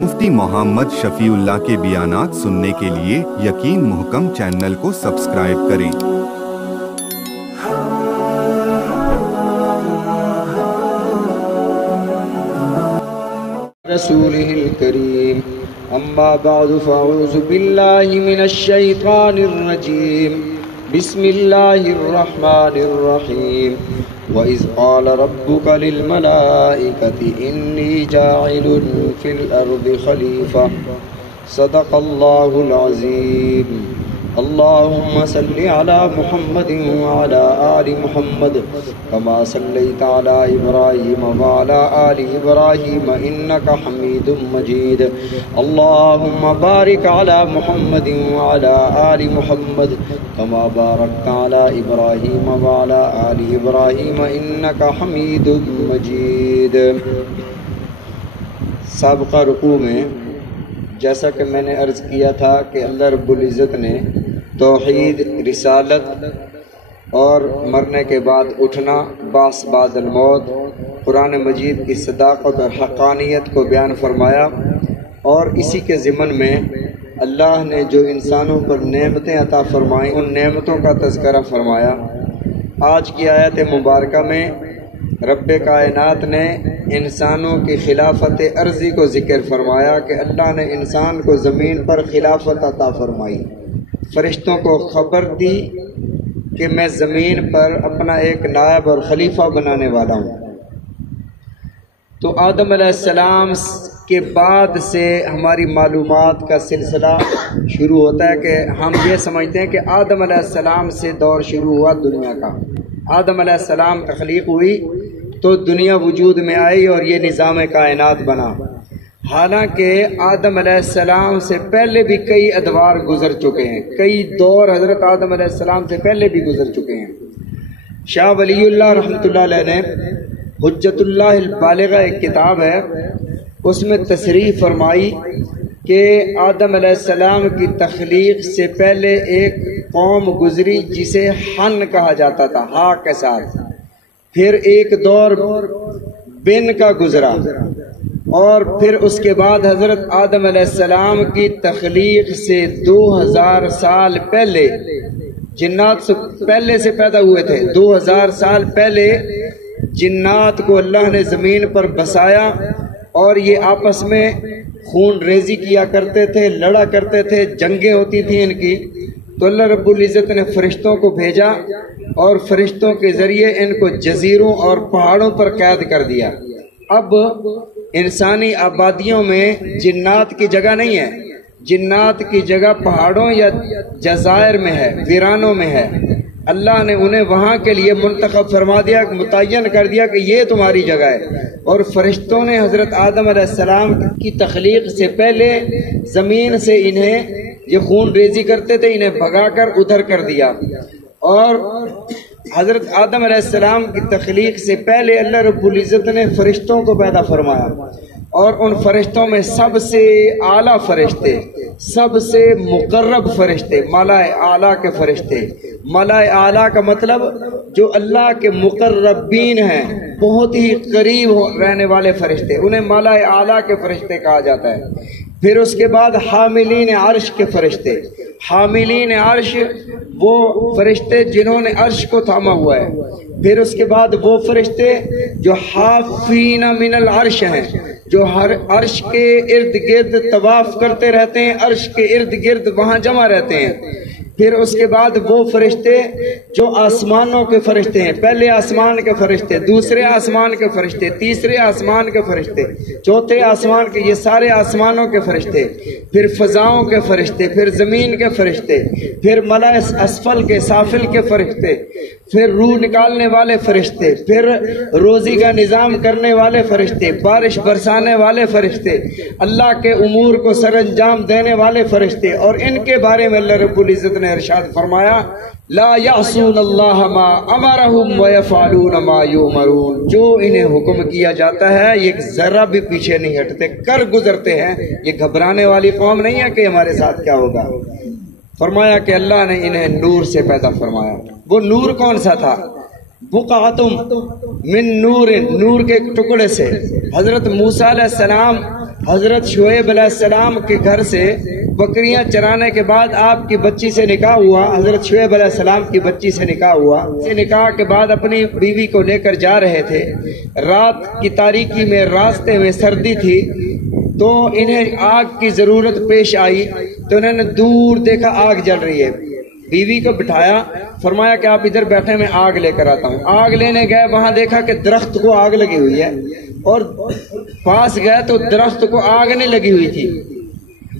मुफ्ती मोहम्मद शफीउल्लाह के बयानात सुनने के लिए यकीन मुहकम चैनल को सब्सक्राइब करें। रसूलिहिल करीम अम्मा बादु फ़अऊज़ु बिल्लाहि मिनश शैतानिर रजीम बिस्मिल्लाहिर रहमानिर रहीम व इज़ क़ाल रब्बुका लिल मलाइकति इन्नी जाइलुन फिल अर्दि खलीफ़ा सदक़ल्लाहुल अज़ीम। अल्लाहुम्मा सल्लि अला मुहम्मदिन व अला आलि मुहम्मद कमा सल्लैता अला इब्राहीम व अला आलि इब्राहीम इन्नका हमीदुम मजीद। अल्लाहुम्मा बारिक अला मुहम्मदिन व अला आलि मुहम्मद कमा बारकता अला इब्राहीम व अला आलि इब्राहीम इन्नका हमीदुम मजीद। साबिक़ा रुकू में जैसा कि मैंने अर्ज़ किया था कि अल्लाह रब्बुल इज़्ज़त ने तौहीद, रिसालत और मरने के बाद उठना, बास बादल मौत, कुरान मजीद की सदाक़त और हक़ानियत को बयान फरमाया। और इसी के ज़िमन में अल्लाह ने जो इंसानों पर नेमतें अता फरमाई उन नेमतों का तज़किरा फरमाया। आज की आयत मुबारका में रब्बे कायनात ने इंसानों की खिलाफत अर्ज़ी को ज़िक्र फरमाया कि अल्लाह ने इंसान को ज़मीन पर खिलाफत अता फरमाई, फ़रिश्तों को ख़बर दी कि मैं ज़मीन पर अपना एक नायब और ख़लीफ़ा बनाने वाला हूँ। तो आदम अलैहिस्सलाम के बाद से हमारी मालूमात का सिलसिला शुरू होता है कि हम ये समझते हैं कि आदम अलैहिस्सलाम से दौर शुरू हुआ दुनिया का। आदम अलैहिस्सलाम तख्लीक हुई तो दुनिया वजूद में आई और ये निज़ाम कायनात बना। हालांकि आदम अलैहिस्सलाम से पहले भी कई अदवार गुजर चुके हैं, कई दौर हज़रत आदम अलैहिस्सलाम से पहले भी गुजर चुके हैं। शाह वलीउल्लाह रहमतुल्लाह अलैह ने हुज्जतुल्लाहिल बालिग़ा एक किताब है, उसमें तशरीह फरमाई कि आदम अलैहिस्सलाम की तख्लीक से पहले एक कौम गुजरी जिसे हन कहा जाता था, हा के साथ। फिर एक दौर बिन का गुजरा और फिर उसके बाद हज़रत आदम अलैहिस्सलाम की तख्लीक से 2000 साल पहले जिन्नात से पहले से पैदा हुए थे। 2000 साल पहले जिन्नात को अल्लाह ने ज़मीन पर बसाया और ये आपस में खून रेजी किया करते थे, लड़ा करते थे, जंगें होती थी इनकी। तो अल्लाह रब्बुल इज़्ज़त ने फ़रिश्तों को भेजा और फ़रिश्तों के ज़रिए इनको जजीरों और पहाड़ों पर कैद कर दिया। अब इंसानी आबादियों में जिन्नात की जगह नहीं है, जिन्नात की जगह पहाड़ों या जज़ायर में है, वीरानों में है। अल्लाह ने उन्हें वहाँ के लिए मुंतखब फरमा दिया, मुतय्यन कर दिया कि ये तुम्हारी जगह है। और फरिश्तों ने हज़रत आदम अलैहिस्सलाम की तख्लीक से पहले ज़मीन से इन्हें ये खून रेजी करते थे, इन्हें भगाकर उधर कर दिया। और हज़रत आदम अलैहिस्सलाम की तख्लीक से पहले अल्लाह रब्बुल इज़्ज़त ने फरिश्तों को पैदा फरमाया और उन फरिश्तों में सबसे आला फरिश्ते, सबसे मुकर्रब फरिश्ते, मलाए आला के फरिश्ते। मलाए आला का मतलब जो अल्लाह के मुकर्रबीन हैं, बहुत ही करीब रहने वाले फरिश्ते, उन्हें मलाए आला के फरिश्ते कहा जाता है। फिर उसके बाद हामिलीन अर्श के फरिश्ते। हामिलीन अर्श वो फरिश्ते जिन्होंने अर्श को थामा हुआ है। फिर उसके बाद वो फरिश्ते जो हाफीना मिनल अर्श हैं, जो हर अर्श के इर्द गिर्द तवाफ करते रहते हैं, अर्श के इर्द गिर्द वहाँ जमा रहते हैं। फिर उसके बाद वो फरिश्ते जो आसमानों के फरिश्ते हैं, पहले आसमान के फरिश्ते, दूसरे आसमान के फरिश्ते, तीसरे आसमान के फरिश्ते, चौथे आसमान के, ये सारे आसमानों के फरिश्ते। फिर फ़ज़ाओं के फरिश्ते, फिर ज़मीन के फरिश्ते, फिर मलाए असफल के, साफिल के फरिश्ते, फिर रूह निकालने वाले फरिश्ते, फिर रोज़ी का निज़ाम करने वाले फरिश्ते, बारिश बरसाने वाले फरिश्ते, अल्लाह के उमूर को सरअंजाम देने वाले फरिश्ते। और इनके बारे में अल्लाह रब्बुल इज़्ज़त ने इरशाद फरमाया, ला यासून अल्लाह मा अमरहुम व यफअलून मा युमरून। जो इन्हें हुक्म किया जाता है ये जरा भी पीछे नहीं हटते, कर गुजरते हैं। ये घबराने वाली कौम नहीं है कि हमारे साथ क्या होगा। फरमाया कि अल्लाह ने इन्हें नूर से पैदा फरमाया। वो नूर कौन सा था? बुक़अतुम मिन नूर, नूर के टुकड़े से। हजरत मूसा अलैहिस्सलाम हजरत शुएब अलैहिस्सलाम के घर से बकरियां चराने के बाद आपकी बच्ची से निकाह हुआ। हजरत शुएब अलैहिस्सलाम की बच्ची से निकाह हुआ। से निकाह के बाद अपनी बीवी को लेकर जा रहे थे। रात की तारीकी में रास्ते में सर्दी थी, तो इन्हें आग की जरूरत पेश आई, तो इन्होंने दूर देखा आग जल रही है। बीवी को बिठाया, फरमाया कि आप इधर बैठे, मैं आग लेकर आता हूँ। आग लेने गए, वहां देखा कि दरख्त को आग लगी हुई है, और पास गए तो दरख्त को आग नहीं लगी हुई थी।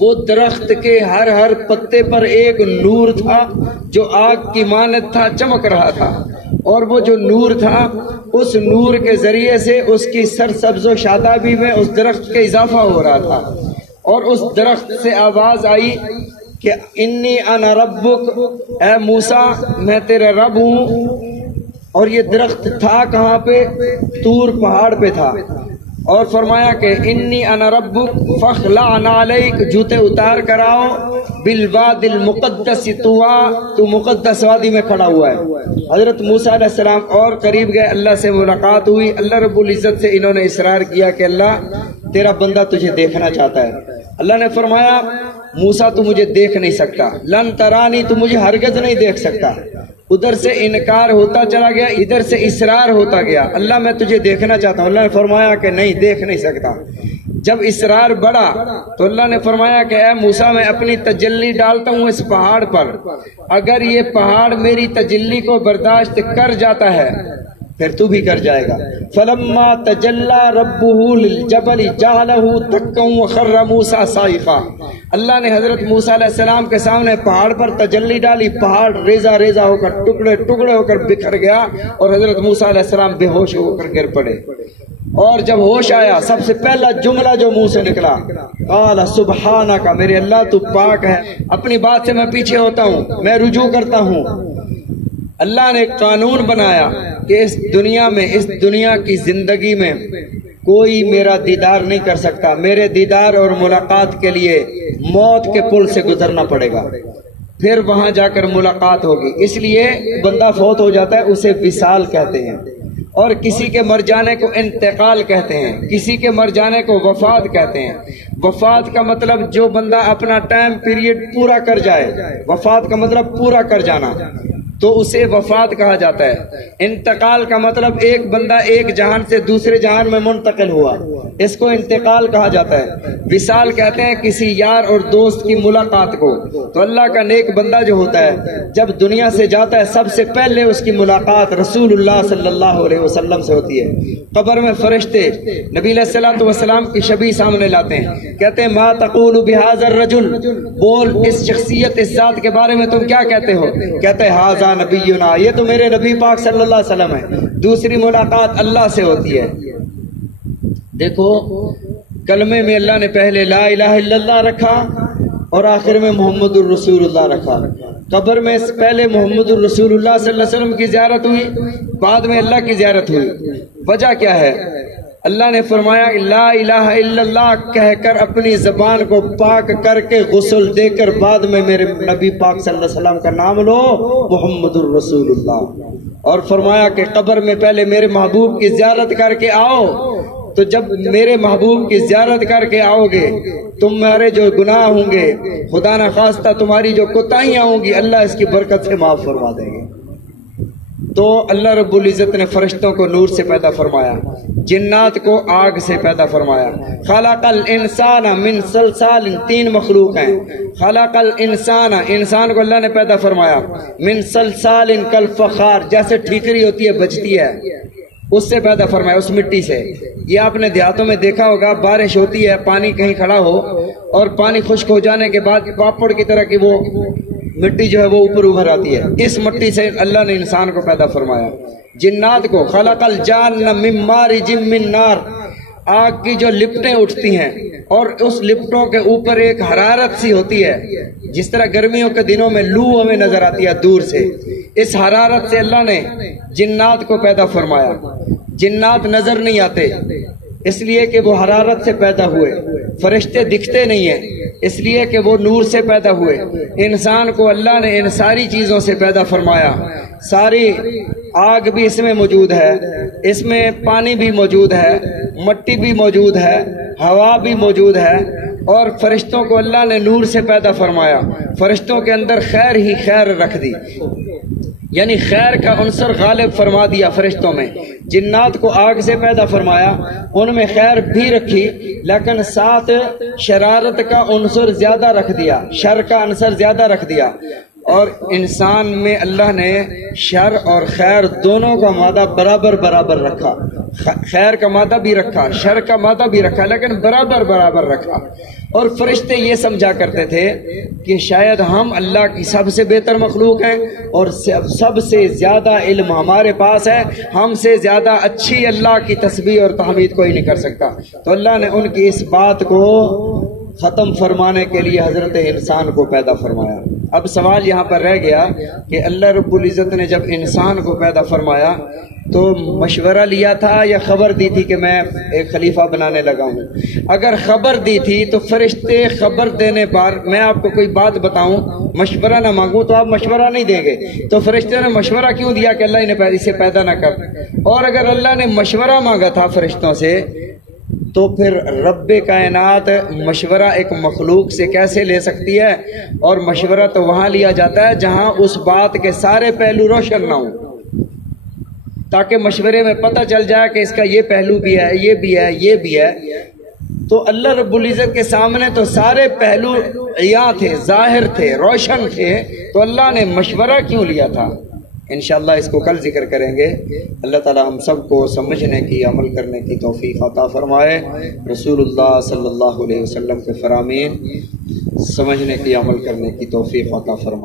वो दरख्त के हर पत्ते पर एक नूर था जो आग की मानद था, चमक रहा था। और वो जो नूर था, उस नूर के जरिए से उसकी सरसब्ज़ो शादाबी में उस दरख्त के इजाफा हो रहा था। और उस दरख्त से आवाज आई कि इन्नी अना रब्बुक, ए मूसा मैं तेरे रब हूँ। और ये दरख्त था कहाँ पे? तूर पहाड़ पे था। और फरमाया कि इन्नी अना रब्बुक फखलअन अलैक, जूते उतार कर आओ, बिलवादिल मुक़द्दस तुवा, तू मुक़द्दस वादी में खड़ा हुआ है। हजरत मूसा अलैहिस्सलाम और करीब गए, अल्लाह से मुलाकात हुई। अल्लाह रब्बुल इज़्ज़त से इन्होंने इसरार किया कि अल्लाह तेरा बंदा तुझे देखना चाहता है। अल्लाह ने फरमाया मूसा तू मुझे देख नहीं सकता, लन तरानी, तू मुझे हरगिज़ नहीं देख सकता। उधर से इनकार होता चला गया, इधर से इसरार होता गया, अल्लाह मैं तुझे देखना चाहता हूँ। अल्लाह ने फरमाया कि नहीं, देख नहीं सकता। जब इसरार बढ़ा तो अल्लाह ने फरमाया कि ऐ मूसा मैं अपनी तजल्ली डालता हूँ इस पहाड़ पर, अगर ये पहाड़ मेरी तजल्ली को बर्दाश्त कर जाता है फिर तू भी कर जाएगा। फलम्मा तजल्ला रब्बुहु लिलजबल जअलहु दक्कन व खर्र मूसा साइक़ा। अल्लाह ने हजरत मूसा अलैहिस्सलाम के सामने पहाड़ पर तजल्ली डाली, पहाड़ रेजा रेजा होकर टुकड़े टुकड़े होकर बिखर गया और हजरत मूसा अलैहिस्सलाम बेहोश होकर गिर पड़े। और जब होश आया, सबसे पहला जुमला जो मुंह से निकला, काला सुबहानका, मेरे अल्लाह तू पाक है, अपनी बात से मैं पीछे होता हूँ, मैं रुजू करता हूँ। अल्लाह ने कानून बनाया कि इस दुनिया में, इस दुनिया की जिंदगी में कोई मेरा दीदार नहीं कर सकता। मेरे दीदार और मुलाकात के लिए मौत के पुल से गुजरना पड़ेगा, फिर वहां जाकर मुलाकात होगी। इसलिए बंदा फौत हो जाता है, उसे विसाल कहते हैं। और किसी के मर जाने को इंतकाल कहते हैं, किसी के मर जाने को वफात कहते हैं। वफात का मतलब जो बंदा अपना टाइम पीरियड पूरा कर जाए, वफात का मतलब पूरा कर जाना, तो उसे वफात कहा जाता है। इंतकाल का मतलब एक बंदा एक जहान से दूसरे जहान में मुंतकिल हुआ, इसको इंतकाल कहा जाता है। विसाल कहते हैं किसी यार और दोस्त की मुलाकात को। तो अल्लाह का नेक बंदा जो होता है, जब दुनिया से जाता है सबसे पहले उसकी मुलाकात रसूलुल्लाह सल्लल्लाहु अलैहि वसल्लम से होती है। कब्र में फरिश्ते नबी अलैहिस्सलातु वस्सलाम की शबीह सामने लाते हैं, कहते हैं मा तक़ूलु बिहाज़र रजुल, बोल इस शख्सियत, इस जात के बारे में तुम क्या कहते हो? कहते हैं हाज़ा नबीयुना, ये तो मेरे नबी पाक सल्लल्लाहु अलैहि वसल्लम है। दूसरी मुलाकात अल्लाह से होती है। देखो कलमे में अल्लाह ने पहले ला इलाहा इल्लल्लाह रखा और आखिर में मोहम्मदुर रसूलुल्लाह रखा। कब्र में पहले मोहम्मदुर रसूलुल्लाह सल्लल्लाहु अलैहि वसल्लम की ज़ियारत हुई, बाद में अल्लाह की ज़ियारत हुई। वजह क्या है? अल्लाह ने फरमाया ला इलाहा इल्लल्लाह कहकर अपनी ज़बान को पाक करके गुस्ल देकर बाद में मेरे नबी पाक सल्लल्लाहु अलैहि वसल्लम का नाम लो, मुहम्मदुर रसूलुल्लाह। और फरमाया कि कब्र में पहले मेरे महबूब की ज़ियारत करके आओ, तो जब मेरे महबूब की ज़ियारत करके आओगे, तुम्हारे जो गुनाह होंगे, खुदा न खास्ता तुम्हारी जो कोताहियां होंगी, अल्लाह इसकी बरकत से माफ फरमा देंगे। तो अल्लाह रब्बुल इज़्ज़त ने फरिश्तों को नूर से पैदा फरमाया, जिन्नात को आग से पैदा फरमाया। खलक़ल इंसान मिन सलसाल, तीन मखलूक हैं। खलक़ल इंसान, इंसान को अल्लाह ने पैदा फरमाया, मिन सलसाल कल फ़खार, जैसे ठीकरी होती है बजती है, उससे पैदा फरमाया, उस मिट्टी से। ये आपने देहातों में देखा होगा, बारिश होती है, पानी कहीं खड़ा हो और पानी खुश्क हो जाने के बाद पापड़ की तरह की वो मिट्टी जो है वो ऊपर उभर आती है, इस मिट्टी से अल्लाह ने इंसान को पैदा फरमाया। जिन्नात को खलक़ल जान्न मिन मारिजिम मिन नार, आग की जो लिपटें उठती हैं और उस लिपटों के ऊपर एक हरारत सी होती है, जिस तरह गर्मियों के दिनों में लू हमें नजर आती है दूर से, इस हरारत से अल्लाह ने जिन्नात को पैदा फरमाया। जिन्नात नजर नहीं आते इसलिए कि वो हरारत से पैदा हुए, फरिश्ते दिखते नहीं है इसलिए कि वो नूर से पैदा हुए। इंसान को अल्लाह ने इन सारी चीजों से पैदा फरमाया, सारी آگ بھی اس میں موجود ہے، اس میں پانی بھی موجود ہے، مٹی بھی موجود ہے، ہوا بھی موجود ہے، اور فرشتوں کو اللہ نے نور سے پیدا فرمایا، فرشتوں کے اندر خیر ہی خیر رکھ دی، یعنی خیر کا عنصر غالب فرما دیا فرشتوں میں۔ جنات کو آگ سے پیدا فرمایا، ان میں خیر بھی رکھی، لیکن ساتھ شرارت کا عنصر زیادہ رکھ دیا، شر کا عنصر زیادہ رکھ دیا، اور انسان میں اللہ نے شر اور خیر دونوں کا مادہ برابر برابر رکھا، خیر کا مادہ بھی رکھا، شر کا مادہ بھی رکھا، لیکن برابر برابر رکھا۔ اور فرشتے یہ سمجھا کرتے تھے کہ شاید ہم اللہ کی سب سے بہتر مخلوق ہیں اور سب سے زیادہ علم ہمارے پاس ہے، ہم سے زیادہ اچھی اللہ کی تسبیح اور تحمید کوئی نہیں کر سکتا۔ تو اللہ نے ان کی اس بات کو ختم فرمانے کے لیے حضرت انسان کو پیدا فرمایا۔ اب سوال یہاں پر رہ گیا کہ اللہ رب العزت نے جب انسان کو پیدا فرمایا تو مشورہ لیا تھا یا خبر دی تھی کہ میں ایک خلیفہ بنانے لگا ہوں؟ اگر خبر دی تھی تو فرشتے خبر دینے پر، میں آپ کو کوئی بات بتاؤں مشورہ نہ مانگوں تو آپ مشورہ نہیں دیں گے، تو فرشتوں نے مشورہ کیوں دیا کہ اللہ انہیں اسے پیدا نہ کر؟ اور اگر اللہ نے مشورہ مانگا تھا فرشتوں سے تو پھر رب کائنات مشورہ ایک مخلوق سے کیسے لے سکتی ہے؟ اور مشورہ تو وہاں لیا جاتا ہے جہاں اس بات کے سارے پہلو روشن نہ ہوں، تاکہ مشورے میں پتہ چل جائے کہ اس کا یہ پہلو بھی ہے، یہ بھی ہے، یہ بھی ہے۔ تو اللہ رب العزت کے سامنے تو سارے پہلو عیاں تھے، ظاہر تھے، روشن تھے، تو اللہ نے مشورہ کیوں لیا تھا؟ انشاءاللہ اس کو کل ذکر کریں گے۔ اللہ تعالی ہم سب کو سمجھنے کی، عمل کرنے کی توفیق عطا فرمائے۔ رسول اللہ صلی اللہ علیہ وسلم کے فرامین سمجھنے کی، عمل کرنے کی توفیق عطا فرمائے۔